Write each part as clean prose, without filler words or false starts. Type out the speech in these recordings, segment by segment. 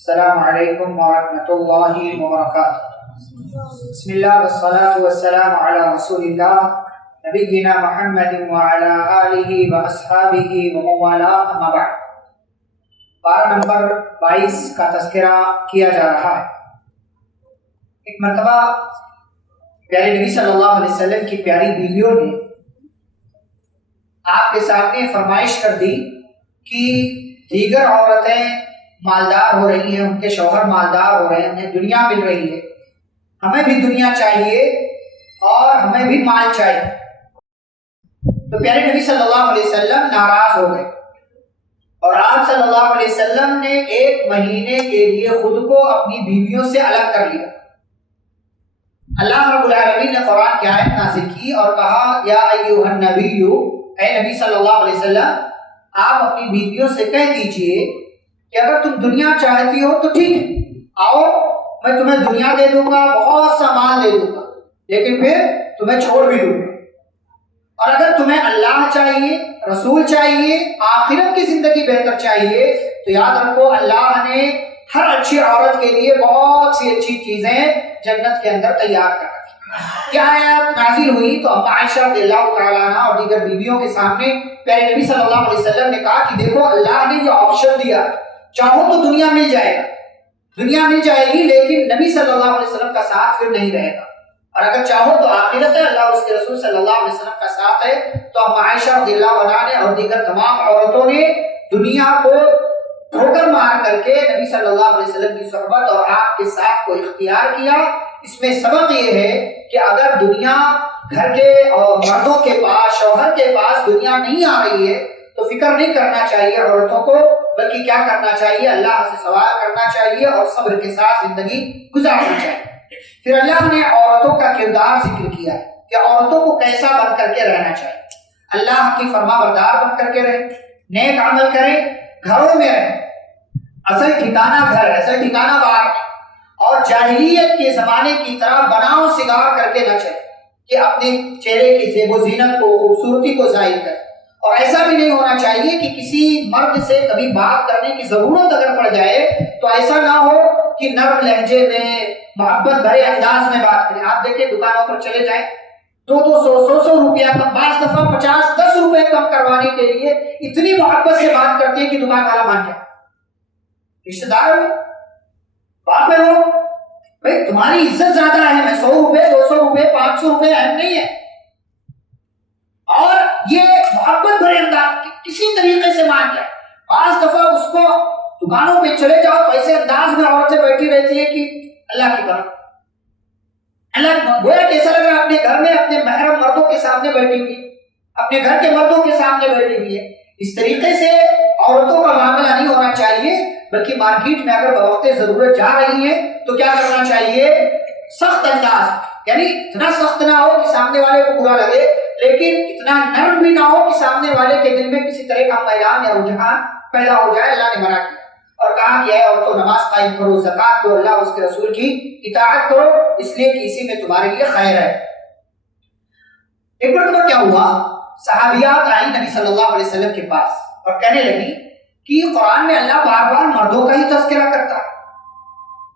السلام علیکم ورحمۃ اللہ وبرکاتہ۔ بسم اللہ والصلاة والسلام علی رسول اللہ نبینا محمد وعلی آلہ واصحابہ ومن والاه، اما بعد۔ پارہ نمبر 22 کا تذکرہ کیا جا رہا ہے۔ ایک مرتبہ پیارے نبی صلی اللہ علیہ وسلم کی پیاری بیویوں نے آپ کے سامنے فرمائش کر دی کہ دیگر عورتیں مالدار ہو رہی ہیں، ان کے شوہر مالدار ہو رہے ہیں، انہیں دنیا مل رہی ہے، ہمیں بھی دنیا چاہیے اور ہمیں بھی مال چاہیے۔ تو پیارے نبی صلی اللہ علیہ وسلم ناراض ہو گئے اور آپ صلی اللہ علیہ وسلم نے 1 مہینے کے لیے خود کو اپنی بیویوں سے الگ کر لیا۔ اللہ رب العالمین نے قرآن کی آیت نازل کی اور کہا یا ایھا النبی، اے نبی صلی اللہ علیہ وسلم، آپ اپنی بیویوں سے کہہ دیجئے کہ اگر تم دنیا چاہتی ہو تو ٹھیک ہے، آؤ میں تمہیں دنیا دے دوں گا، بہت سا مال دے دوں گا، لیکن پھر تمہیں چھوڑ بھی دوں گا۔ اور اگر تمہیں اللہ چاہیے، رسول چاہیے، آخرت کی زندگی بہتر چاہیے، تو یاد رکھو اللہ نے ہر اچھی عورت کے لیے بہت سی اچھی چیزیں جنت کے اندر تیار کر رکھی۔ یہ آیت نازل ہوئی تو اما عائشہ رضی اللہ تعالیٰ عنہ اور دیگر بیویوں کے سامنے پیارے نبی صلی اللہ علیہ وسلم نے کہا کہ دیکھو اللہ نے جو آپشن دیا، چاہو تو دنیا مل جائے گا، دنیا مل جائے گی، لیکن نبی صلی اللہ علیہ وسلم کا ساتھ پھر نہیں رہے گا، اور اگر چاہو تو آخرت ہے، اللہ اس کے رسول صلی اللہ علیہ وسلم کا ساتھ ہے۔ تو اما عائشہ رضی اللہ عنہا نے اور دیگر تمام عورتوں نے دنیا کو ٹھوکر مار کر کے نبی صلی اللہ علیہ وسلم کی صحبت اور آپ کے ساتھ کو اختیار کیا۔ اس میں سبق یہ ہے کہ اگر دنیا گھر کے اور مردوں کے پاس، شوہر کے پاس دنیا نہیں آ رہی ہے تو فکر نہیں کرنا چاہیے عورتوں کو، بلکہ کیا کرنا چاہیے، اللہ سے سوال کرنا چاہیے اور صبر کے ساتھ زندگی گزارنا چاہیے۔ پھر اللہ نے عورتوں کا کردار ذکر کیا کہ عورتوں کو کیسا بن کر کے رہنا چاہیے۔ اللہ کی فرما بردار بن کر کے رہیں، نیک عمل کریں، گھروں میں رہیں، اصل ٹھکانہ گھر ہے، اصل ٹھکانہ باہر ہے، اور جاہلیت کے زمانے کی طرح بناؤ سگار کر کے نہ چلے کہ اپنے چہرے کی زیب و زینت کو، خوبصورتی کو ظاہر کرے۔ اور ایسا بھی نہیں ہونا چاہیے کہ کسی مرد سے کبھی بات کرنے کی ضرورت اگر پڑ جائے تو ایسا نہ ہو کہ نرم لہجے میں، محبت بھرے انداز میں بات کریں۔ آپ دیکھیں دکانوں پر چلے جائیں، 200 روپیہ کم، بعض دفعہ 50-10 روپے کم کروانے کے لیے اتنی محبت سے بات کرتے ہیں کہ دکان والا مان جائے۔ رشتہ دار ہو، باپ ہو، بھائی تمہاری عزت زیادہ ہے، میں 100 روپے، 200 روپے، 500 روپے اہم نہیں ہے۔ اور یہ محبت بھرے انداز کسی طریقے سے مان جائے۔ بعض دفعہ اس کو دکانوں پہ چلے جاؤ تو ایسے انداز میں عورتیں بیٹھی رہتی ہے کہ اللہ کی کرم، اللہ گویا کیسا لگ رہا ہے اپنے گھر میں اپنے محرم مردوں کے سامنے بیٹھی ہوئی، اپنے گھر کے مردوں کے سامنے بیٹھی ہوئی ہے۔ اس طریقے سے عورتوں کا معاملہ نہیں ہونا چاہیے، بلکہ مارکیٹ میں اگر بوقت ضرورت جا رہی ہے تو کیا کرنا چاہیے، سخت انداز، یعنی اتنا سخت نہ ہو کہ سامنے والے کو برا لگے، لیکن اتنا نرم بھی نہ ہو کہ سامنے والے کے دل میں کسی طرح کا میلان یا رجحان پیدا ہو جائے۔ اللہ نے منع کیا اور کہا کہ اے عورتوں نماز قائم کرو، زکات دو، اللہ اس کے رسول کی اطاعت کرو، اس لیے کہ اسی میں تمہارے لیے خیر ہے۔ ایک مرتبہ کیا ہوا، صحابیات آئی نبی صلی اللہ علیہ وسلم کے پاس اور کہنے لگی کہ قرآن میں اللہ بار بار مردوں کا ہی تذکرہ کرتا ہے،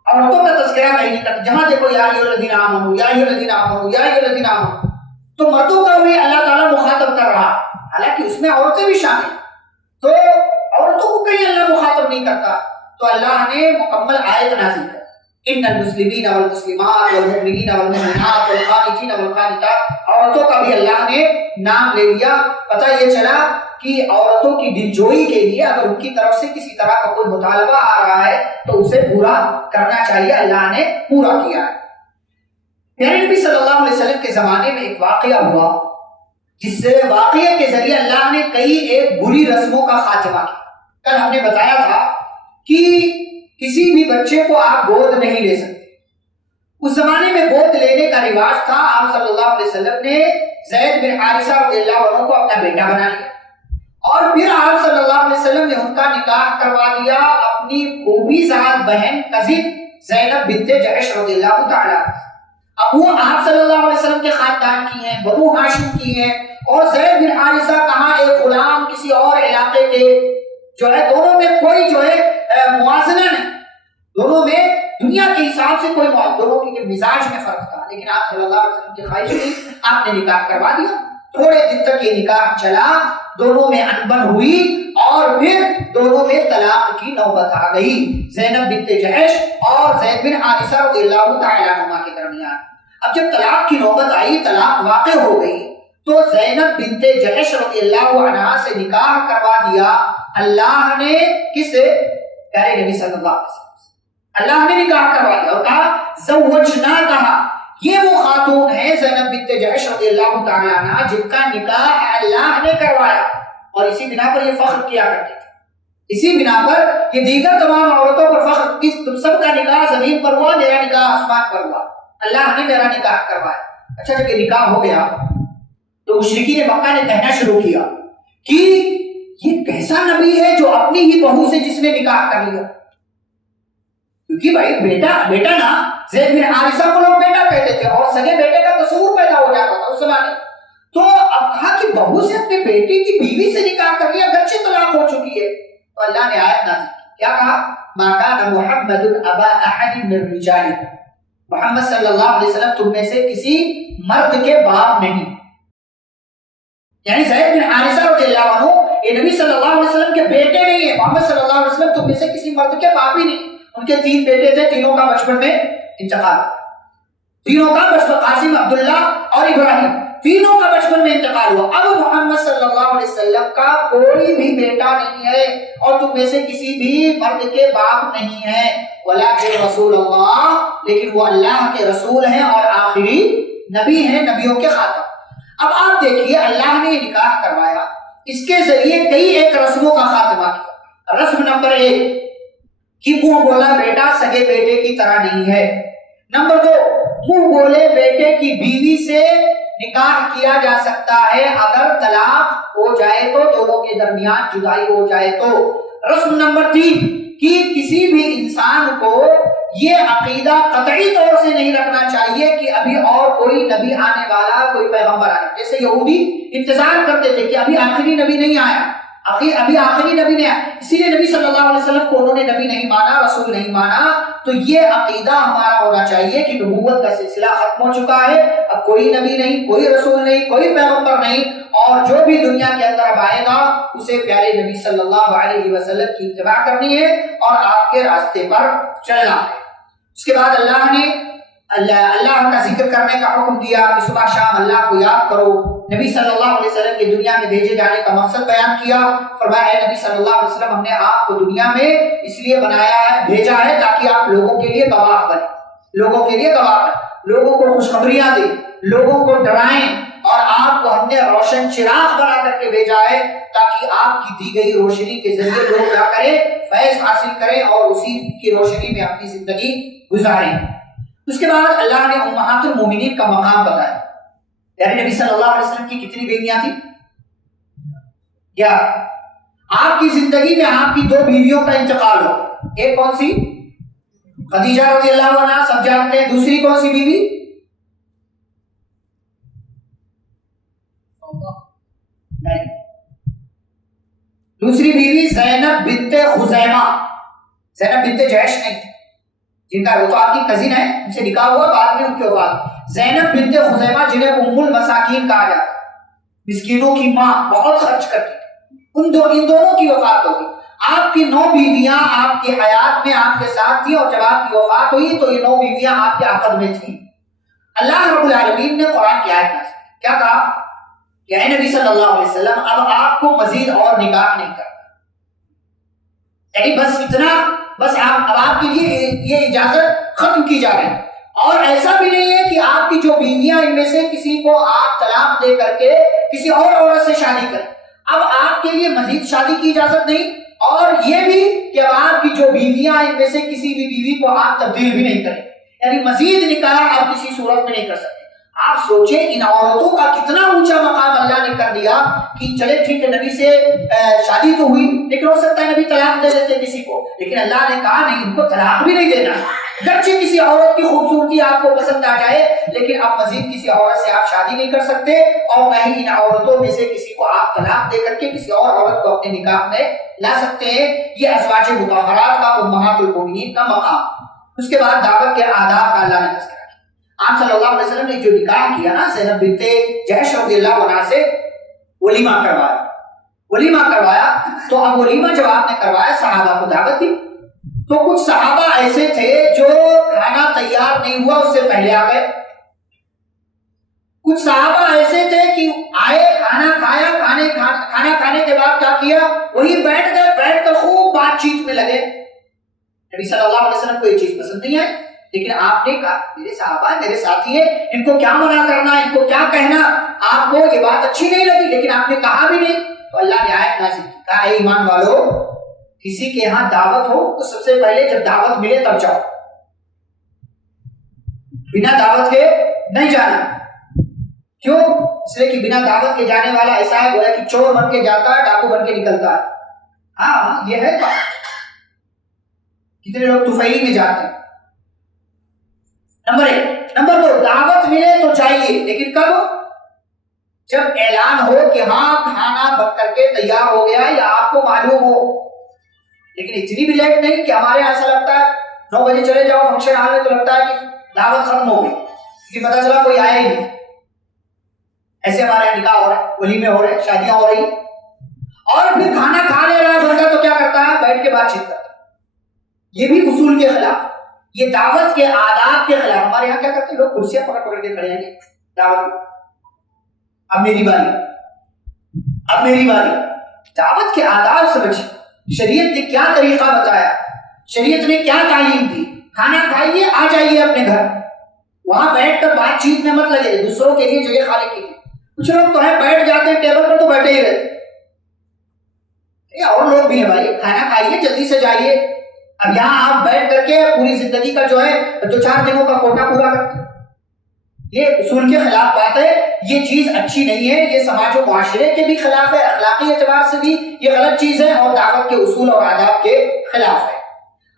عورتوں کا تذکرہ نہیں کرتا۔ جہاں دیکھو یا ایھا الذین آمنوا، یا ایھا الذین آمنوا، یا ایھا الذین آمنوا، تو مردوں کا بھی اللہ تعالیٰ مخاطب کر رہا، حالانکہ اس میں عورتیں بھی شامل ہیں، تو عورتوں کو کہیں اللہ مخاطب نہیں کرتا۔ تو اللہ نے مکمل آیت نازل کر ان المسلمین والمسلمات والمؤمنین والمؤمنات والقانتین والقانتات، عورتوں کا بھی اللہ نے نام لے لیا۔ پتہ یہ چلا کہ عورتوں کی دلجوئی کے لیے اگر ان کی طرف سے کسی طرح کا کوئی مطالبہ آ رہا ہے تو اسے پورا کرنا چاہیے، اللہ نے پورا کیا ہے۔ پیارے نبی صلی اللہ علیہ وسلم کے زمانے میں ایک واقعہ ہوا جس سے واقعے کے ذریعے اللہ نے کئی ایک بری رسموں کا خاتمہ کیا۔ کل ہم نے بتایا تھا کہ کسی بھی بچے کو آپ گود نہیں لے سکتے۔ اس زمانے میں گود لینے کا رواج تھا۔ آپ صلی اللہ علیہ وسلم نے زید بن حارثہ رضی اللہ عنہ کو اپنا بیٹا بنا لیا اور پھر آپ صلی اللہ علیہ وسلم نے ان کا نکاح کروا دیا اپنی پھوپھی زاد بہن کزن زینب بنت جحش رضی اللہ تعالیٰ۔ اب وہ آپ صلی اللہ علیہ وسلم کے خاندان کی ہیں، بنو ہاشم کی ہیں، اور زید بن حارثہ کہاں ایک غلام کسی اور علاقے کے جو ہے، دونوں میں کوئی جو ہے موازنہ نہیں۔ دونوں میں دنیا کے حساب سے کوئی دونوں کے مزاج میں فرق تھا، لیکن آپ صلی اللہ علیہ وسلم کی خواہش تھی، آپ نے نکاح کروا دیا۔ تھوڑے دن تک یہ نکاح چلا، دونوں میں انبن ہوئی اور پھر دونوں میں طلاق کی نوبت آ گئی، زینب بنت جحش اور زید بن حارثہ رضی اللہ تعالیٰ عنہما کے درمیان۔ اب جب طلاق کی نوبت آئی، طلاق واقع ہو گئی، تو زینب بنت جحش رضی اللہ عنہا سے نکاح کروا دیا اللہ نے، کس سے؟ پیارے نبی صلی اللہ علیہ وسلم سے اللہ نے نکاح کروا دیا اور کہا زوجناکہا، یہ وہ خاتون ہے زینب بنت جحش رضی اللہ تعالیٰ عنہ جن کا نکاح اللہ نے کروایا، اور اسی بنا پر یہ فخر کیا کرتے تھے، اسی بنا پر یہ دیگر تمام عورتوں پر فخر کی تم سب کا نکاح زمین پر ہوا، میرا نکاح آسمان پر ہوا، اللہ نے میرا نکاح کروایا۔ اچھا جب یہ نکاح ہو گیا تو مشرکین مکہ نے کہنا شروع کیا کہ یہ کیسا نبی ہے جو اپنی ہی بہو سے جس نے نکاح کر لیا، کیونکہ بھائی بیٹا نا، زید بن حارثہ کو لوگ بیٹا کہتے تھے اور سگے بیٹے کا تصور پیدا ہو جاتا تھا اس زمانے۔ تو اب کہا کہ بہو سے اپنے بیٹے کی بیوی سے نکاح کر لیا، اگرچہ طلاق ہو چکی ہے، تو اللہ نے آیت نازل کی، کیا کہا؟ ما کان محمد ابا احد من رجالکم، محمد صلی اللہ علیہ وسلم تم میں سے کسی مرد کے باپ نہیں، یعنی زید بن حارثہ رضی اللہ عنہ یہ نبی صلی اللہ علیہ وسلم کے بیٹے نہیں ہیں، محمد صلی اللہ علیہ وسلم تم میں سے کسی مرد کے باپ ہی نہیں۔ ان کے 3 بیٹے تھے، تینوں کا بچپن میں انتقال، تینوں کا بچپن، قاسم، عبداللہ اور ابراہیم، تینوں کا بچپن میں انتقال ہوا۔ اب محمد صلی اللہ علیہ وسلم کا کوئی بھی بیٹا نہیں ہے اور تم میں سے کسی بھی مرد کے باپ نہیں ہے، ولکن رسول اللہ، لیکن وہ اللہ کے رسول ہیں اور آخری نبی ہیں، نبیوں کے خاتم۔ اب آپ دیکھیے اللہ نے یہ نکاح کروایا، اس کے ذریعے کئی ایک رسموں کا خاتمہ کیا۔ رسم نمبر 1 کہ منہ بولا بیٹا سگے بیٹے کی طرح نہیں ہے۔ نمبر 2، منہ بولے بیٹے کی بیوی سے نکاح کیا جا سکتا ہے اگر طلاق ہو جائے تو، دونوں کے درمیان جدائی ہو جائے تو۔ رسم نمبر 3 کہ کسی بھی انسان کو یہ عقیدہ قطعی طور سے نہیں رکھنا چاہیے کہ ابھی اور کوئی نبی آنے والا، کوئی پیغمبر آنے، جیسے یہودی انتظار کرتے تھے کہ ابھی آخری نبی نہیں آیا، ابھی آخری نبی نے، اسی لیے نبی صلی اللہ علیہ وسلم کو انہوں نے نبی نہیں مانا، رسول نہیں مانا۔ تو یہ عقیدہ ہمارا ہونا چاہیے کہ نبوت کا سلسلہ ختم ہو چکا ہے، اب کوئی نبی نہیں، کوئی رسول نہیں، کوئی پیغمبر نہیں، اور جو بھی دنیا کے اندر اب آئے گا اسے پیارے نبی صلی اللہ علیہ وسلم کی اتباع کرنی ہے اور آپ کے راستے پر چلنا ہے۔ اس کے بعد اللہ نے اللہ کا ذکر کرنے کا حکم دیا کہ صبح شام اللہ کو یاد کرو۔ نبی صلی اللہ علیہ وسلم کے دنیا میں بھیجے جانے کا مقصد بیان کیا، فرمایا اے نبی صلی اللہ علیہ وسلم ہم نے آپ کو دنیا میں اس لیے بنایا ہے، بھیجا ہے تاکہ آپ لوگوں کے لیے گواہ بنیں، لوگوں کے لیے گواہ بنیں، لوگوں کو خوشخبریاں دیں، لوگوں کو ڈرائیں، اور آپ کو ہم نے روشن چراغ بنا کر کے بھیجا ہے تاکہ آپ کی دی گئی روشنی کے ذریعے لوگ کیا کریں؟ فیض حاصل کریں اور اسی کی روشنی میں اپنی زندگی گزاریں۔ اس کے بعد اللہ نے امہات المومنین کا مقام بتایا۔ یعنی نبی صلی اللہ علیہ وسلم کی کتنی بیویاں تھیں؟ کیا آپ کی زندگی میں آپ کی 2 بیویوں کا انتقال ہو، ایک کون سی؟ خدیجہ رضی اللہ عنہا، سب جانتے ہیں۔ دوسری کون سی بیوی؟ نہیں، دوسری بیوی زینب بنت خزیمہ، زینب بنت جحش نہیں، جن کا وہ تو آپ کی کزن ہے، ان سے نکاح ہوا بعد میں ان کے بعد، زینب بنت خزیمہ جنہیں ام المساکین کہا جاتا ہے، مسکینوں کی ماں، بہت خرچ کرتی تھی، ان دونوں کی وفات ہوگی۔ آپ کی 9 بیویاں آپ کی حیات میں آپ کے ساتھ تھی، اور جب آپ کی وفات ہوئی تو یہ 9 بیویاں آپ کے عقد میں تھیں۔ اللہ رب العالمین نے قرآن کی آیت نازل کی، کیا کہا کہ اے نبی صلی اللہ علیہ وسلم اب آپ کو مزید اور نکاح نہیں کرنا، یعنی بس اتنا، بس اب آپ کے لیے یہ اجازت ختم کی جا رہی ہے، اور ایسا بھی نہیں ہے کہ آپ کی جو بیویاں ان میں سے کسی کو آپ طلاق دے کر کے کسی اور عورت سے شادی کریں، اب آپ کے لیے مزید شادی کی اجازت نہیں، اور یہ بھی کہ اب آپ کی جو بیویاں ان میں سے کسی بھی بیوی کو آپ تبدیل بھی نہیں کریں، یعنی مزید نکاح آپ کسی صورت میں نہیں کر سکتے۔ آپ سوچیں ان عورتوں کا کتنا اونچا مقام اللہ نے کر دیا کہ چلے ٹھیک ہے نبی سے شادی تو ہوئی، لیکن ہو سکتا ہے نبی طلاق دے دیتے کسی کو، لیکن اللہ نے کہا نہیں، ان کو طلاق بھی نہیں دینا، گرچہ کسی عورت کی خوبصورتی آپ کو پسند آ جائے لیکن اب مزید کسی عورت سے آپ شادی نہیں کر سکتے، اور نہ ہی ان عورتوں میں سے کسی کو آپ طلاق دے کر کے کسی اور عورت کو اپنے نکاح میں لا سکتے ہیں۔ یہ ازواج مطہرات کا، امہات المومنین کا مقام۔ اس کے بعد دعوت کے آداب کا اللہ نے تذکرہ کیا۔ آپ صلی اللہ علیہ وسلم نے جو نکاح کیا نا زینب بنت جحش رضی اللہ عنہا سے، ولیمہ کروایا تو اب ولیمہ جب آپ نے کروایا صحابہ کو دعوت دی، تو کچھ صحابہ ایسے تھے جو کھانا تیار نہیں ہوا اس سے پہلے آ گئے، کچھ صحابہ ایسے تھے کہ آئے، کھانا کھایا، کھانا کھانے کے بعد کیا کیا، وہی بیٹھ گئے، بیٹھ کر خوب بات چیت میں لگے۔ نبی صلی اللہ علیہ وسلم کو یہ چیز پسند نہیں آئی، لیکن آپ نے کہا میرے صحابہ میرے ساتھی ہیں، ان کو کیا منع کرنا، ان کو کیا کہنا، آپ کو یہ بات اچھی نہیں لگی لیکن آپ نے کہا بھی نہیں، تو اللہ نے آیت نازل کی، کہا اے ایمان والو کسی کے ہاں دعوت ہو تو سب سے پہلے جب دعوت ملے تب جاؤ، بنا دعوت کے نہیں جانا۔ کیوں؟ اس لیے کہ بنا دعوت کے جانے والا ایسا ہے گویا کہ چور بن کے جاتا ہے، ڈاکو بن کے نکلتا ہے۔ ہاں یہ ہے بات، کتنے لوگ طفیلی میں جاتے ہیں۔ نمبر 1۔ نمبر 2، دعوت ملے تو چاہیے، لیکن کب؟ جب اعلان ہو کہ ہاں کھانا بن کر کے تیار ہو گیا یا آپ کو معلوم ہو، لیکن اتنی بھی لیٹ نہیں کہ ہمارے یہاں ایسا لگتا ہے 9 بجے چلے جاؤ فنکشن ہال میں تو لگتا ہے کہ دعوت ختم ہو گئی کیونکہ پتا چلا کوئی آیا ہی نہیں۔ ایسے ہمارے یہاں نکاح ہو رہا ہے، ولیمے ہو رہے ہیں، شادیاں ہو رہی ہیں، اور پھر کھانا کھا لے رہا بندہ تو کیا کرتا ہے؟ بیٹھ کے بات چیت کرتا ہے۔ یہ بھی اصول کے خلاف، یہ دعوت کے آداب کے خلاف۔ ہمارے یہاں کیا کرتے ہیں لوگ؟ کرسیاں پکڑ پکڑ کے کھڑے ہیں دعوت، اب میری باری، اب میری باری۔ دعوت کے آداب سمجھیں، شریعت نے کیا طریقہ بتایا، شریعت نے کیا تعلیم دی۔ کھانا کھائیے، آ جائیے اپنے گھر، وہاں بیٹھ کر بات چیت میں مت لگے، دوسروں کے لیے جگہ خالی کیجیے۔ کچھ لوگ تو ہے بیٹھ جاتے ہیں ٹیبل پر تو بیٹھے ہی رہتے، اور لوگ بھی ہیں بھائی، کھانا کھائیے جلدی سے جائیے۔ اب یہاں آپ بیٹھ کر کے پوری زندگی کا جو ہے 2-4 دنوں کا کوٹا پورا کرتے ہیں، یہ اصول کے خلاف بات ہے، یہ چیز اچھی نہیں ہے، یہ سماج و معاشرے کے بھی خلاف ہے، اخلاقی اعتبار سے بھی یہ غلط چیز ہے، اور دعوت کے اصول اور آداب کے خلاف ہے۔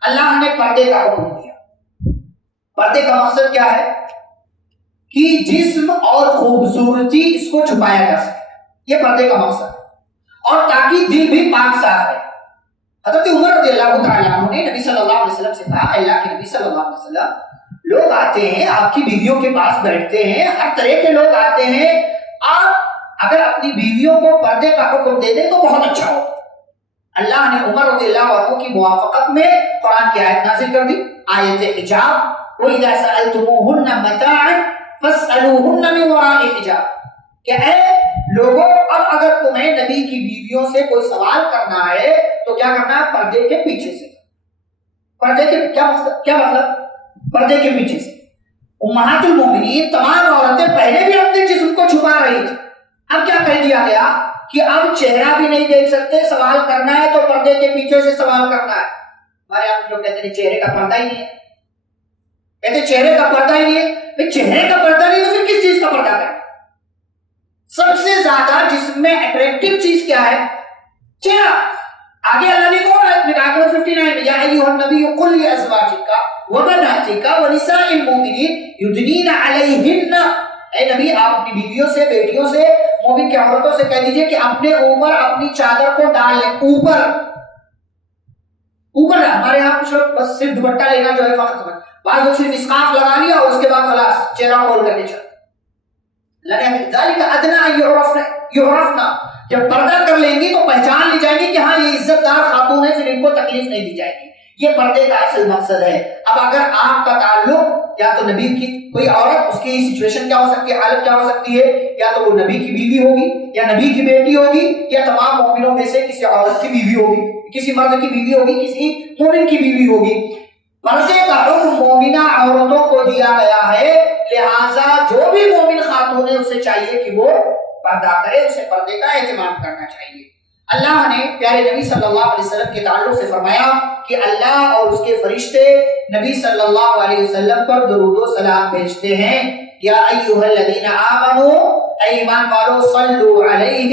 اللہ نے پردے کا حکم دیا۔ پردے کا مقصد کیا ہے؟ کہ جسم اور خوبصورتی اس کو چھپایا جا سکے، یہ پردے کا مقصد ہے، اور تاکہ دل بھی پاک صاف ہے۔ حضرت عمر رضی اللہ تعالیٰ عنہ نے نبی صلی اللہ علیہ وسلم سے کہا، اللہ کے نبی صلی اللہ علیہ وسلم، لوگ آتے ہیں آپ کی بیویوں کے پاس بیٹھتے ہیں، ہر طرح کے لوگ آتے ہیں، آپ اگر اپنی بیویوں کو پردے کا حکم دے دیں تو بہت اچھا ہو۔ اللہ نے عمر رضی اللہ عنہ کی موافقت میں قرآن کی آیت نازل کر دی، آیت حجاب، وَإِذَا سَأَلْتُمُوهُنَّ مَتَاعًا فَاسْأَلُوهُنَّ مِنْ وَرَاءِ حِجَابٍ، کہ اے لوگوں اب اگر تمہیں نبی کی بیویوں سے کوئی سوال کرنا ہے تو کیا کرنا ہے؟ پردے کے پیچھے سے۔ پردے کے کیا مطلب؟ پردے کے پیچھے سے۔ امہات المومنین تمام عورتیں پہلے بھی اپنے جسم کو چھپا رہی تھی، اب کیا کہہ دیا گیا کہ اب چہرہ بھی نہیں دیکھ سکتے، سوال کرنا ہے تو پردے کے پیچھے سے سوال کرنا ہے۔ ہمارے یہاں لوگ کہتے ہیں چہرے کا پردہ ہی نہیں ہے، کہتے چہرے کا پردہ ہی نہیں ہے، چہرے کا پردہ نہیں تو پھر کس چیز کا پردہ کریں؟ سب سے زیادہ جسم میں اٹریکٹیو چیز کیا ہے؟ چہرہ۔ آگے اللہ نے کہا ہے نکاح 59 میں، یا ایھا النبی قل لازواجک وبناتک ونساء المؤمنین یدنین علیہن، اے نبی آپ اپنی بیویوں سے، بیٹیوں سے، مومن کی عورتوں سے کہہ دیجئے کہ اپنے اوپر اپنی چادر کو ڈال لیں، اوپر اوپر۔ ہمارے یہاں کچھ لوگ بس صرف دوپٹہ لینا جو ہے فقط، بعض لوگ صرف اسکارف لگا لیا اور اس کے بعد خلاص چہرہ کھول کر کے چل۔ ذالک ادنیٰ ان یعرفن، جب پردہ کر لیں گی تو پہچان لی جائے گی کہ ہاں یہ عزت دار خاتون ہے، پھر ان کو تکلیف نہیں دی جائے گی۔ یہ پردے کا اصل مقصد ہے۔ اب اگر آپ کا تعلق یا تو نبی کی کوئی عورت، اس کی سچویشن کیا ہو سکتی ہے، حالت کیا ہو سکتی ہے، یا تو وہ نبی کی بیوی ہوگی یا نبی کی بیٹی ہوگی یا تمام مومنوں میں سے کسی عورت کی بیوی ہوگی، کسی مرد کی بیوی ہوگی، کسی مومن کی بیوی ہوگی۔ پردے کا حکم مومنہ عورتوں کو دیا گیا ہے، لہٰذا جو بھی مومن خاتون ہے اسے چاہیے کہ وہ پردہ کرے، اسے پردے کا اہتمام کرنا چاہیے۔ اللہ نے پیارے نبی صلی اللہ علیہ وسلم کے تعلق سے فرمایا کہ اللہ اور اس کے فرشتے نبی صلی اللہ علیہ وسلم پر درود و سلام بھیجتے ہیں۔ یا ایھا الذین آمنوا، اے ایمان والو، صلوا علیہ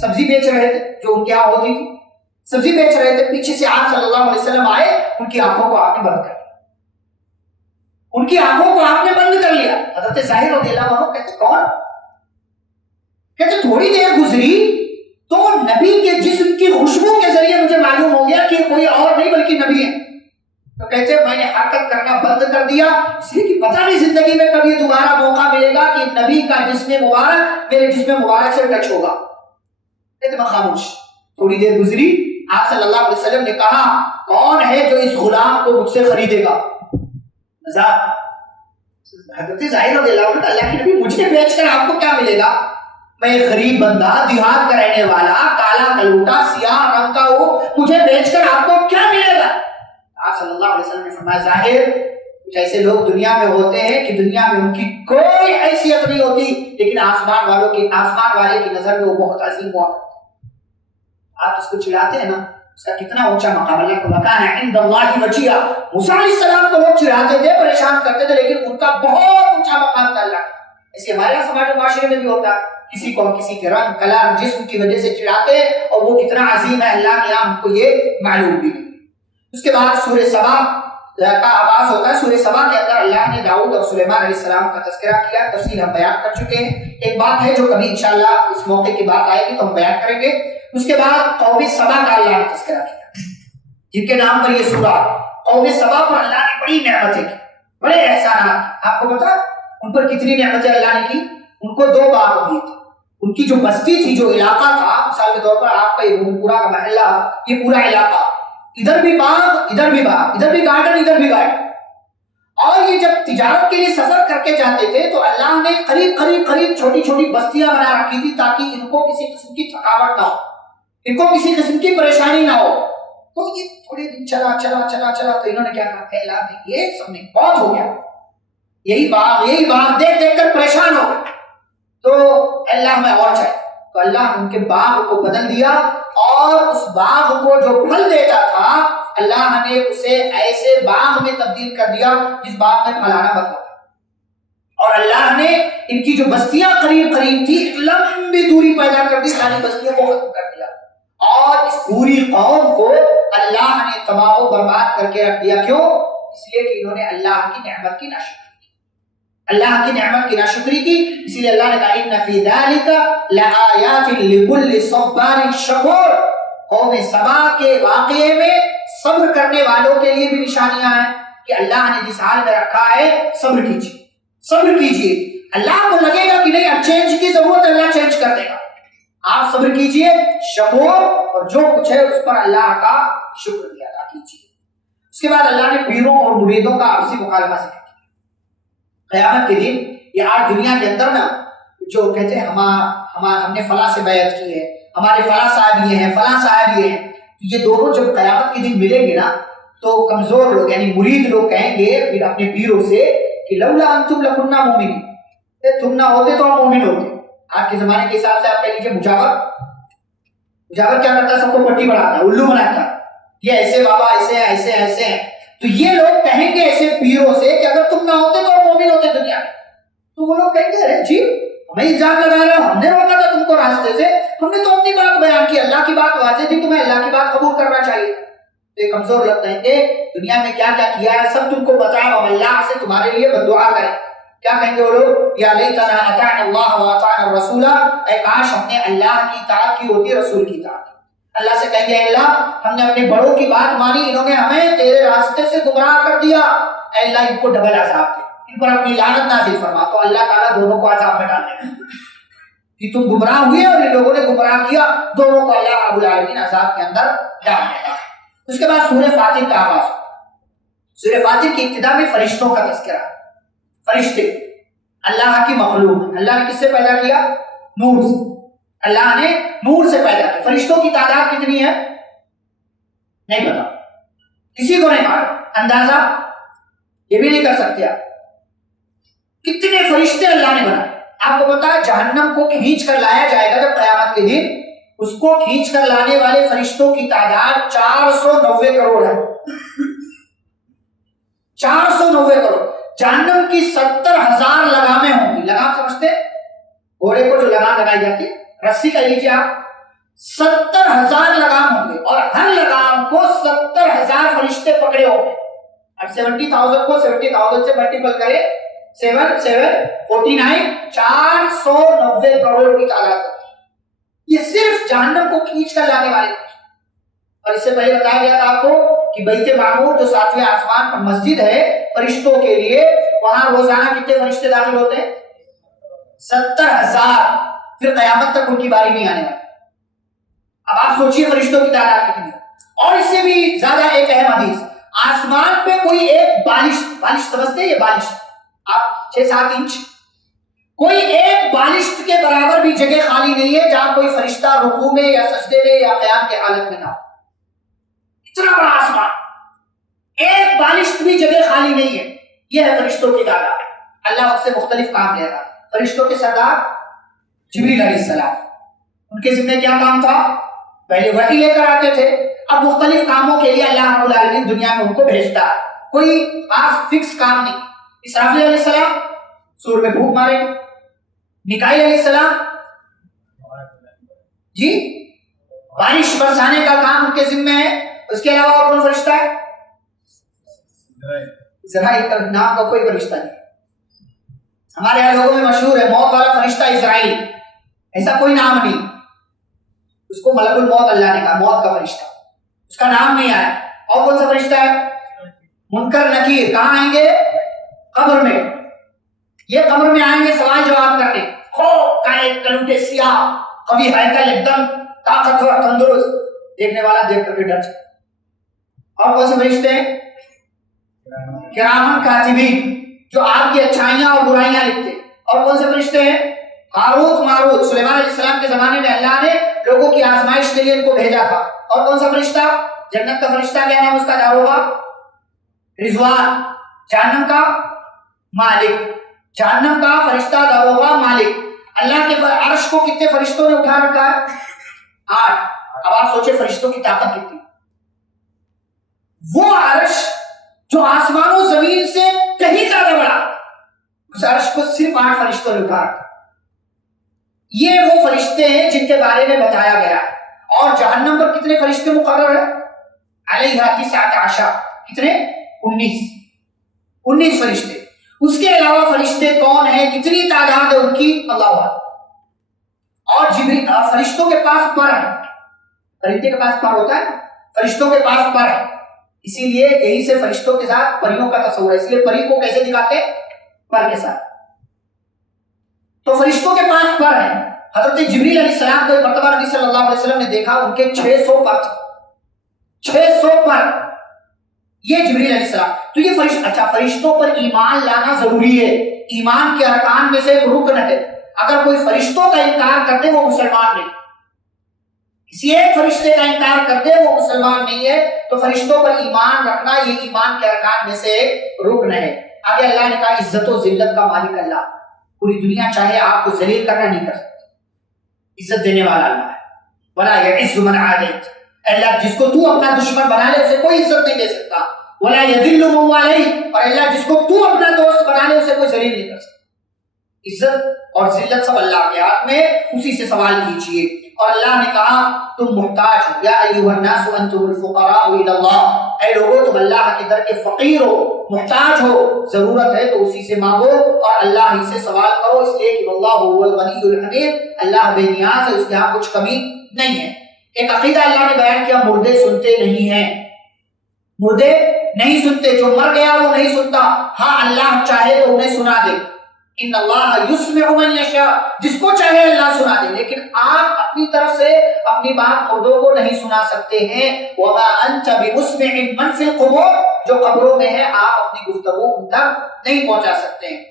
سبزی بیچ رہے تھے جو ان کے یہاں ہوتی تھی, سبزی بیچ رہے تھے, پیچھے سے آپ صلی اللہ علیہ وسلم آئے, ان کی آنکھوں کو آپ نے بند کر لیا, ان کی آنکھوں کو آپ نے بند کر لیا. حضرت ظاہر رضی اللہ عنہ کہتے کون؟ کہتے تھوڑی دیر گزری تو نبی کے جسم کی خوشبو کے ذریعے مجھے معلوم ہو گیا کہ کوئی اور نہیں بلکہ نبی ہے. تو کہتے میں نے حرکت کرنا بند کر دیا, اس لیے کہ پتہ نہیں زندگی میں کبھی دوبارہ موقع ملے گا کہ نبی کا جسم مبارک میرے جسم مبارک سے ٹچ ہوگا. کہتے میں خاموش. تھوڑی دیر گزری, آپ صلی اللہ علیہ وسلم نے کہا کون ہے جو اس غلام کو مجھ سے خریدے گا؟ حضرت ظاہر رضی اللہ عنہ, اللہ کے نبی مجھے بیچ کر آپ کو کیا ملے گا؟ میں ایک غریب بندہ, دیہات کا رہنے والا, کالا کلوٹا, سیاہ رنگ کا ہوں, مجھے بیچ کر آپ کو کیا ملے گا؟ آپ صلی اللہ علیہ وسلم نے فرمایا ظاہر کچھ ایسے لوگ دنیا میں ہوتے ہیں کہ دنیا میں ان کی کوئی حیثیت نہیں ہوتی, لیکن آسمان والے کی نظر میں وہ بہت عظیم ہوا. آپ اس کو چڑھاتے ہیں نا, اس کا کتنا اونچا مقام. اللہ کو مکان عند اللہ وجیہ. موسیٰ علیہ السلام کو لوگ چڑھاتے تھے, پریشان کرتے تھے, لیکن ان کا بہت اونچا مقام تھا اللہ. ایسے ہمارے یہاں سماج و معاشرے میں بھی ہوتا ہے, کسی کو کسی کے رنگ کلر جسم کی وجہ سے چڑھاتے اور وہ کتنا عظیم ہے اللہ کے یہاں ہم کو یہ معلوم بھی نہیں. اس کے بعد سورہ سبا کا آغاز ہوتا ہے. سورہ سبا کے اندر اللہ نے داؤد اور سلیمان علیہ السلام کا تذکرہ کیا, تفصیل ہم بیان کر چکے ہیں. ایک بات ہے جو کبھی انشاءاللہ اس موقع کی بات آئے گی تو ہم بیان کریں گے. اس کے بعد قوم سبا کا اللہ نے تذکرہ کیا, جن کے نام پر یہ سورہ. قوم سبا پر اللہ نے بڑی نعمتیں کی, بڑے احسانات. آپ کو پتا ان پر کتنی نعمتیں اللہ نے کی؟ ان کو 2 باغ دیے تھے. ان کی جو بستی تھی, جو علاقہ تھا, مثال کے طور پر آپ کا یہ پورا کا محلہ, یہ پورا علاقہ, ادھر بھی باغ, ادھر بھی باغ, ادھر بھی گارڈن, ادھر بھی گارڈن. اور یہ جب تجارت کے لیے سفر کر کے جاتے تھے تو اللہ نے قریب چھوٹی چھوٹی بستیاں بنا رکھی تھی تاکہ ان کو کسی قسم کی تھکاوٹ نہ ہو, ان کو کسی قسم کی پریشانی نہ ہو. تو یہ تھوڑے دن چلا تو انہوں نے کیا کہا, اللہ یہ سب نے بہت ہو گیا, یہی باغ دیکھ کر پریشان ہو گئے, تو اللہ میں اور چاہے. تو اللہ نے ان کے باغ کو بدل دیا اور اس باغ کو جو پھل دیتا تھا اللہ نے اسے ایسے باغ میں تبدیل کر دیا جس باغ میں پھلانا بند ہو گیا. اور اللہ نے ان کی جو بستیاں قریب تھی ایک لمبی دوری پیدا کر دی, ساری بستیوں کو ختم کر دیا, اور اس پوری قوم کو اللہ نے تباہ و برباد کر کے رکھ دیا. کیوں؟ اس لیے کہ انہوں نے اللہ کی نعمت کی ناشکری کی. اسی لیے اللہ نے کہا ان فی ذلک لآیات لکل صبار شکور. قوم سبا کے واقعے میں صبر کرنے والوں کے لیے بھی نشانیاں ہیں کہ اللہ نے جس حال میں رکھا ہے صبر کیجیے. اللہ کو لگے گا کہ نہیں اب چینج کی ضرورت ہے, اللہ چینج کر دے گا, آپ صبر کیجیے. شکور, اور جو کچھ ہے اس پر اللہ کا شکر بھی ادا کیجیے. اس کے بعد اللہ نے پیروں اور مریدوں کا آپسی مکالمہ ذکر کیا. قیامت کے دن یہ آج دنیا کے اندر نا جو کہتے ہیں ہم نے فلاں سے بیعت کی ہے, ہمارے فلاں صاحب یہ ہیں, فلاں صاحب یہ ہیں, یہ دونوں جب قیامت کے دن ملیں گے نا تو کمزور لوگ یعنی مرید لوگ کہیں گے پھر اپنے پیروں سے کہ لولا انتم لکننا مومنین, تم نہ ہوتے تو ہم مومن ہوتے. آج کے زمانے کے حساب سے آپ کہہ لیجیے مجاور کیا کرتا ہے, سب کو پٹی بڑھاتا ہے, الو بناتا ہے, یہ ایسے بابا ایسے ہیں. تو یہ لوگ کہیں گے ایسے پیروں سے کہ اگر تم نہ ہوتے تو ہم مومن ہوتے دنیا میں. تو وہ لوگ کہیں گے ارے جی ہمیں الزام لگا رہے ہو, ہم نے روکا تھا تم کو راستے سے, ہم نے تو اپنی بات بیان کی, اللہ کی بات واضح تھی, تمہیں اللہ کی بات قبول کرنا چاہیے. تو یہ کمزور لوگ کہیں گے دنیا میں کیا کیا ہے سب تم کو بتایا, ہم اللہ سے تمہارے لیے بددعا کریں. کیا کہیں گے وہ لوگ, یا لیتنا اطعنا اللہ واطعنا الرسول, اے کاش ہم نے اللہ کی اطاعت کی ہوتی, رسول کی اطاعت. اللہ سے کہیں گے اللہ ہم نے اپنے بڑوں کی بات مانی, انہوں نے ہمیں تیرے راستے سے گمراہ کر دیا, اے اللہ ان کو ڈبل عذاب دے, ان پر اپنی لعنت نازل فرما. تو اللہ تعالیٰ دونوں کو عذاب میں ڈال دے گا کہ تم گمراہ ہوئے اور ان لوگوں نے گمراہ کیا, دونوں کو اللہ رب العالمین عذاب کے اندر ڈال دے گا. اس کے بعد سورہ فاطر کا آغاز. سورہ فاطر کی ابتدا میں فرشتوں کا تذکرہ. فرشتے اللہ کی مخلوق, اللہ نے کس سے پیدا کیا؟ نور سے. اللہ نے نور سے پیدا کیا. فرشتوں کی تعداد کتنی ہے نہیں پتا, کسی کو نہیں معلوم, اندازہ یہ بھی نہیں کر سکتے آپ کتنے فرشتے اللہ نے بنائے. آپ کو پتا ہے جہنم کو کھینچ کر لایا جائے گا جب قیامت کے دن, اس کو کھینچ کر لانے والے فرشتوں کی تعداد 490 کروڑ ہے. 490 کروڑ. جہنم کی 70,000 لگامیں ہوں گی. لگام سمجھتے, گھوڑے کو جو لگام لگائی جاتی ہے، رسی کا لیجیے آپ، 70,000 لگام ہوں گے اور ہر لگام کو 70,000 فرشتے پکڑے ہوں گے. اب 70,000 کو 70,000 سے ملٹیپل کرے، 7 7 49، 490 کروڑ کی تعداد ہے. یہ صرف جہنم کو کھینچ کر لانے والے. اور اس سے پہلے بتایا گیا تھا آپ کو کہ بیت معمور جو 7ویں آسمان پر مسجد ہے فرشتوں کے لیے، وہاں روزانہ کتنے فرشتے داخل ہوتے ہیں؟ 70,000. پھر قیامت تک ان کی باری نہیں آنے والی. اب آپ سوچئے فرشتوں کی تعداد کتنی. اور اس سے بھی زیادہ ایک اہم حدیث، آسمان پہ کوئی ایک بالشت سمجھتے ہیں؟ یہ بالشت آپ 6-7 انچ، کوئی ایک بالشت کے برابر بھی جگہ خالی نہیں ہے جہاں کوئی فرشتہ رکوع میں یا سجدے میں یا قیام کے حالت میں نہ ہو. اتنا بڑا آسمان، ایک بالشت بھی جگہ خالی نہیں ہے. یہ ہے فرشتوں کی تعداد. اللہ اس سے مختلف کام لے رہا. فرشتوں کے سردار جبریل علیہ السلام، ان کے ذمہ کیا کام تھا؟ پہلے وحی لے کر آتے تھے، اب مختلف کاموں کے لیے اللہ رب العالمین دنیا میں ان کو بھیجتا ہے. کوئی خاص فکس کام نہیں. اسرافیل علیہ السلام سور میں پھونک مارے گے. میکائیل علیہ السلام جی بارش برسانے کا کام ان کے ذمہ ہے. اس کے علاوہ اور کون فرشتہ ہے؟ اسرائیل کا نام کا کوئی فرشتہ نہیں. ہمارے یہاں لوگوں میں مشہور ہے موت والا فرشتہ اسرائیل، ایسا کوئی نام نہیں. اس کو ملک الموت اللہ نے کہا، موت کا فرشتہ، اس کا نام نہیں آیا. اور کون سا فرشتہ ہے؟ منکر نکیر. کہاں آئیں گے؟ قبر میں. یہ قبر میں آئیں گے سوال جواب کرنے. خوب کا ایک کلوٹے سیاہ قوی ہیکل، ایک دم طاقتور تندرست، دیکھنے والا دیکھ کر کے ڈر جائے. اور کون سے فرشتے ہیں؟ کرامن کاتبین، جو آپ کی اچھائیاں اور برائیاں لکھتے. اور کون سے فرشتے ہیں؟ ہاروت ماروت. سلیمان علیہ السلام کے زمانے میں اللہ نے لوگوں کی آزمائش کے لیے ان کو بھیجا تھا. اور کون سا فرشتہ؟ جنت کا فرشتہ کیا نام اس کا؟ داروغہ رضوان. جہنم کا مالک، جہنم کا فرشتہ داروغہ مالک. اللہ کے عرش کو کتنے فرشتوں نے اٹھا رکھا ہے؟ 8. اب آپ سوچے فرشتوں کی طاقت کتنی. وہ عرش جو آسمان و زمین سے کہیں زیادہ بڑا، اس عرش کو صرف 8 فرشتوں نے اٹھا رکھا. یہ وہ فرشتے ہیں جن کے بارے میں بتایا گیا ہے. اور جہنم پر کتنے فرشتے مقرر ہیں؟ علیہا 19. کتنے؟ 19 فرشتے. اس کے علاوہ فرشتے کون ہیں، کتنی تعداد ہے ان کی، اللہ اعلم. اور جبریل فرشتوں کے پاس پر ہے. فرشتے کے پاس پر ہوتا ہے، فرشتوں کے پاس پر ہے. اسی لیے یہی سے فرشتوں کے ساتھ پریوں کا تصور ہے. اس لیے پری کو کیسے دکھاتے ہیں؟ پر کے ساتھ. تو فرشتوں کے پاس پر ہے. حضرت جبریل علیہ السلام کو ایک مرتبہ نبی صلی اللہ علیہ وسلم نے دیکھا، ان کے 600 پر تھے. 600 پر یہ جبریل علیہ السلام. تو یہ فرشتوں پر ایمان لانا ضروری ہے. ایمان کے ارکان میں سے ایک رکن ہے. اگر کوئی فرشتوں کا انکار کرتے وہ مسلمان نہیں. کسی ایک فرشتے کا انکار کرتے وہ مسلمان نہیں ہے. تو فرشتوں پر ایمان رکھنا یہ ایمان کے ارکان میں سے ایک رکن ہے. آگے اللہ نے کہا عزت و ذلت کا مالک اللہ. پوری دنیا چاہے آپ کو ذلیل کرنا نہیں کر سکتی. عزت دینے والا اللہ ہے. ولا یعز من عادیت، اللہ جس کو تو اپنا دشمن بنا لے اسے کوئی عزت نہیں دے سکتا. ولا یذل من والیت، اور اللہ جس کو تو اپنا دوست بنا لے اسے کوئی ذلیل نہیں کر سکتا. عزت اور ذلت سب اللہ کے ہاتھ میں، اسی سے سوال کیجئے. اور اللہ نے کہا تم محتاج ہو، یا ایھا الناس انتم الفقراء الی اللہ، اے لوگو تم اللہ کے در کے فقیر ہو، محتاج ہو. ضرورت ہے تو اسی سے مانگو اور اللہ ہی سے سوال کرو، اس لیے کہ واللہ هو الغنی الحمید، اللہ بے نیاز ہے، اس کے ہاں کچھ کمی نہیں ہے. ایک عقیدہ اللہ نے بیان کیا، مردے سنتے نہیں ہیں. مردے نہیں سنتے، جو مر گیا وہ نہیں سنتا. ہاں اللہ چاہے تو انہیں سنا دے. ان اللہ یسمع من یشاء، جس کو چاہے اللہ سنا دے. لیکن آپ اپنی طرف سے اپنی بات مردوں کو نہیں سنا سکتے ہیں. وما انت بمسمع من فی القبور، جو قبروں میں ہے آپ اپنی گفتگو ان تک نہیں پہنچا سکتے ہیں.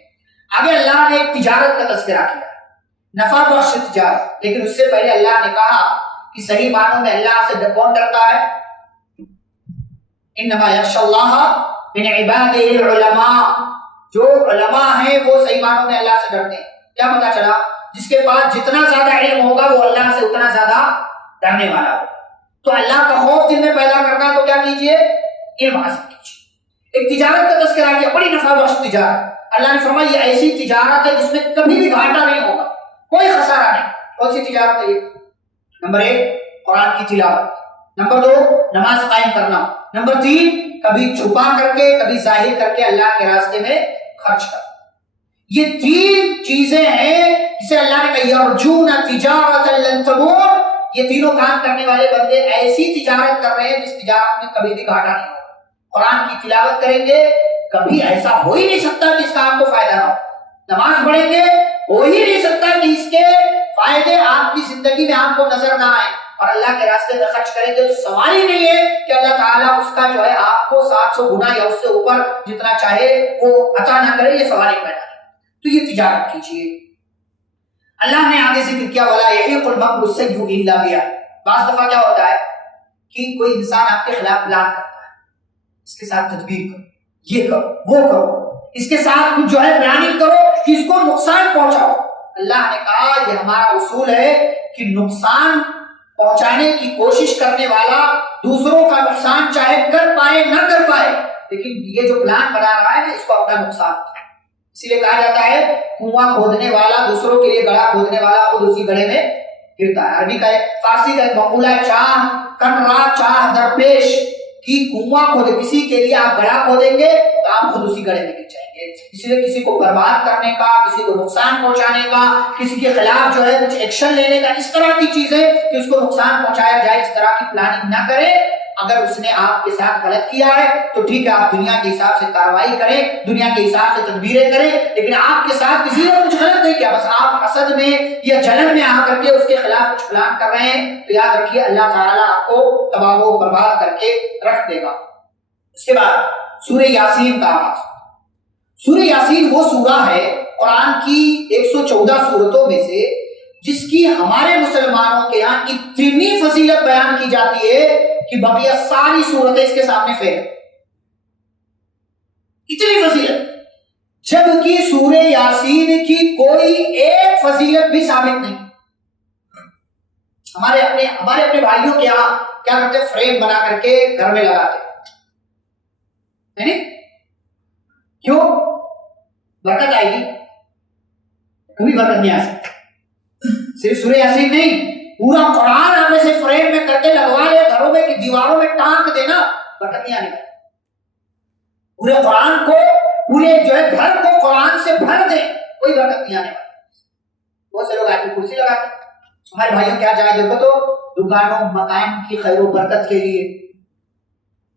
آگے اللہ نے ایک تجارت کا تذکرہ کیا، نفع بخش تجارت. لیکن اس سے پہلے اللہ نے کہا کہ صحیح معنوں میں اللہ سے کون ڈرتا ہے؟ انما یخشی اللہ من عبادہ العلماء، جو علماء ہیں وہ صحیح معنوں میں اللہ سے ڈرتے ہیں. کیا پتا چلا؟ جس کے پاس جتنا زیادہ علم ہوگا وہ اللہ سے اتنا زیادہ ڈرنے والا ہوگا. تو اللہ کا خوف دل میں پیدا کرنا ہے تو کیا کیجئے؟ علم حاصل کیجئے. ایک تجارت کا تذکرہ کیا، بڑی نفع بخش تجارت. اللہ نے فرمایا یہ ایسی تجارت ہے جس میں کبھی بھی گھاٹا نہیں ہوگا، کوئی خسارہ نہیں. کون سی تجارت ہے یہ؟ نمبر 1 قرآن کی تلاوت، نمبر 2 نماز قائم کرنا، نمبر 3 کبھی چھپا کر کے کبھی ظاہر کر کے اللہ کے راستے میں خرچ کرنا. یہ 3 چیزیں ہیں جسے اللہ نے کہا یرجون تجارت لن تبور. یہ تینوں کام کرنے والے بندے ایسی تجارت کر رہے ہیں جس تجارت میں کبھی بھی گھاٹا نہیں ہوگا. قرآن کی تلاوت کریں گے، کبھی ایسا ہو ہی نہیں سکتا کہ اس کا آپ کو فائدہ نہ ہو. نماز پڑھیں گے، ہو ہی نہیں سکتا کہ اس کے فائدے آپ کی زندگی میں آپ کو نظر نہ آئے. اور اللہ کے راستے میں خرچ کریں گے تو سوال ہی نہیں ہے کہ اللہ تعالیٰ اس کا جو ہے آپ کو 700 گنا یا اس سے اوپر جتنا چاہے وہ عطا نہ کرے. یہ سوال ہی پیدا ہے. تو یہ تجارت کیجیے. اللہ نے آگے ذکر کیا وَلَا يَحِيقُ الْمَكْرُ السَّيِّئُ إِلَّا بِأَهْلِهِ. بعض دفعہ کیا ہوتا ہے کہ کوئی انسان آپ کے خلاف پلان کرتا ہے، اس کے ساتھ تدبیر کرو، یہ کرو وہ کرو، اس کے ساتھ کچھ جو ہے پلاننگ کرو کہ اس کو نقصان پہنچاؤ. اللہ نے کہا یہ ہمارا اصول ہے کہ نقصان پہنچانے کی کوشش کرنے والا دوسروں کا نقصان چاہے کر پائے نہ کر پائے، لیکن یہ جو پلان بنا رہا ہے اس کو اپنا نقصان ہے. اسی لیے کہا جاتا ہے کنواں کھودنے والا دوسروں کے لیے گڑھا کھودنے والا خود اسی گڑھے میں گرتا ہے. عربی کا فارسی کا ایک مقولہ ہے چاہ کن را چاہ درپیش، کہ کنواں کھودے کسی کے لیے آپ گڑھا کھودیں گے تو آپ خود اسی گڑھے میں گر جائیں گے. اس لیے کسی کو برباد کرنے کا، کسی کو نقصان پہنچانے کا، کسی کے خلاف جو ہے کچھ ایکشن لینے کا، اس طرح کی چیزیں کہ اس کو نقصان پہنچایا جائے، اس طرح کی پلاننگ نہ کرے. اگر اس نے آپ کے ساتھ غلط کیا ہے تو ٹھیک ہے، آپ دنیا کے حساب سے کارروائی کریں، دنیا کے حساب سے تدبیریں کریں، لیکن آپ کے ساتھ کسی نے کچھ غلط نہیں کیا، بس آپ حسد میں یا جلن میں آ کر کے اس کے خلاف کچھ پلان کر رہے ہیں تو یاد رکھیے اللہ تعالیٰ آپ کو تباہ و برباد کر کے رکھ دے گا. اس کے بعد سورہ یاسین کا آغاز. سورہ یاسین وہ سورہ ہے قرآن کی 114 سورتوں میں سے جس کی ہمارے مسلمانوں کے یہاں اتنی فضیلت بیان کی جاتی ہے کہ بقیہ ساری سورتیں اس کے سامنے فیل ہیں. اتنی فضیلت، جبکہ سورہ یاسین کی کوئی ایک فضیلت بھی ثابت نہیں. ہمارے اپنے بھائیوں کے یہاں کیا کرتے ہیں، فریم بنا کر کے گھر میں لگاتے ہیں. کیوں؟ برکت آئے گی. کبھی برکت نہیں آ سکتی. صرف سورہ یاسین نہیں، پورا قرآن آپ سے فریم میں کر کے لگوا لے گھروں میں کہ دیواروں میں ٹانک دینا، برکت نہیں آنے والی. پورے قرآن کو، پورے جو ہے گھر کو قرآن سے بھر دیں، کوئی برکت نہیں آنے والی. بہت سے لوگ آئے کرسی لگاتے ہیں. ہمارے بھائیوں کیا جائے دیکھو تو دکانوں مکان کی خیر و برکت کے لیے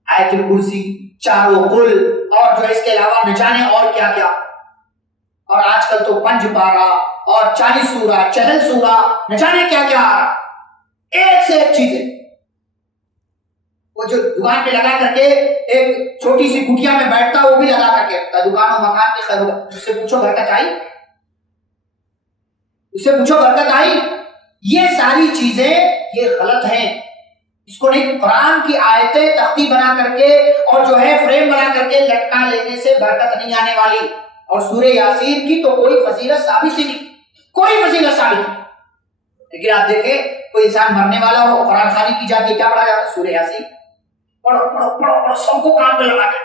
آیت الکرسی، چاروں قل، اور جو اس کے علاوہ نہ جانے اور کیا کیا. اور آج کل تو 5 پارہ اور 40 سورہ، 40 سورہ، نہ جانے کیا کیا آ رہا. ایک سے ایک چیزیں. وہ جو دکان پہ لگا کر کے ایک چھوٹی سی کٹیا میں بیٹھتا وہ بھی لگا کر کے رکھتا. دکانوں مکان کی خیر، اس سے پوچھو برکت آئی، اس سے پوچھو برکت آئی. یہ ساری چیزیں یہ غلط ہیں. اس کو نہیں، قرآن کی آیتیں تختی بنا کر کے اور جو ہے فریم بنا کر کے لٹکا لینے سے برکت نہیں آنے والی. اور سورہ یاسین کی تو کوئی فضیلت ثابت ہی نہیں، کوئی فضیلت ثابت نہیں. لیکن آپ دیکھیں کوئی انسان مرنے والا ہو، قرآن خوانی کی جاتی ہے، کیا پڑھا جاتا ہے؟ سورہ یاسین. پڑھو پڑھو پڑھو پڑھو، سب کو کام پہ لگا کے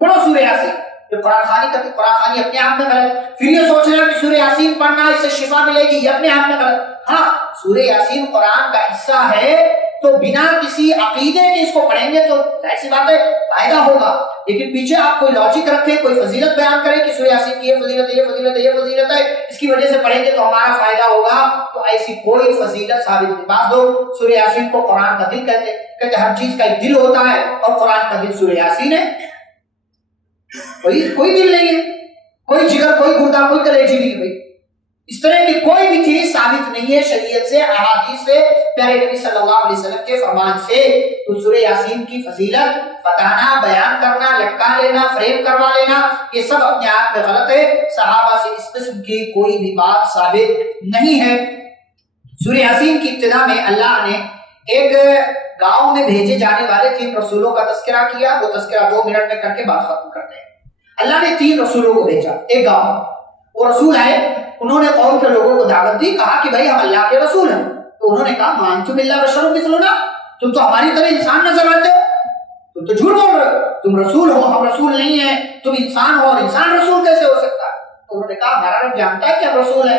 پڑھو سورہ یاسین. جو قرآن خوانی کرتی، قرآن خوانی اپنے آپ میں غلط. پھر یہ سوچ رہے کہ سورہ یاسین پڑھنا اس سے شفا ملے گی، یہ اپنے آپ میں غلط. ہاں سورہ یاسین قرآن کا حصہ ہے تو بنا کسی عقیدے کے اس کو پڑھیں گے تو ظاہر سی بات ہے فائدہ ہوگا. لیکن پیچھے آپ کوئی لاجک رکھیں، کوئی فضیلت بیان کریں کہ سورہ یاسین کی یہ فضیلت ہے، یہ فضیلت ہے، یہ فضیلت ہے، اس کی وجہ سے پڑھیں گے تو ہمارا فائدہ ہوگا، تو ایسی کوئی فضیلت ثابت نہیں. بعض لوگ سورہ یاسین کو قرآن کا دل کہتے ہر چیز کا ایک دل ہوتا ہے اور قرآن کا دل سورہ یاسین ہے. کوئی دل نہیں ہے، کوئی جگر، کوئی گردہ، کوئی کلیجی نہیں بھائی. اس طرح کی کوئی بھی چیز ثابت نہیں ہے شریعت سے، احادیث سے، پیارے نبی صلی اللہ علیہ وسلم کے فرمان سے. تو سورہ یاسین کی فضیلت بتانا، بیان کرنا، لٹکا لینا، فریم کروا لینا، یہ سب اپنے آپ میں غلط ہے. صحابہ سے اس قسم کی کوئی بھی بات ثابت نہیں ہے. سورہ یاسین کی ابتدا میں اللہ نے ایک گاؤں میں بھیجے جانے والے 3 رسولوں کا تذکرہ کیا. وہ تذکرہ 2 منٹ میں کر کے بات ختم کرتے ہیں. اللہ نے 3 رسولوں کو بھیجا ایک گاؤں. وہ رسول آئے، انہوں نے قوم کے لوگوں کو دعوت دی، کہا کہ بھائی ہم اللہ کے رسول ہیں. تو انہوں نے کہا مان تم اللہ بشر مثلنا، تم تو ہماری طرح انسان نظر آتے ہو، تم تو جھوٹ بول رہے ہو، تم رسول ہو ہم رسول نہیں ہیں، تم انسان ہو اور انسان رسول کیسے ہو سکتا ہے؟ تو انہوں نے کہا ہمارا رب جانتا ہے کہ ہم رسول ہیں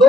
2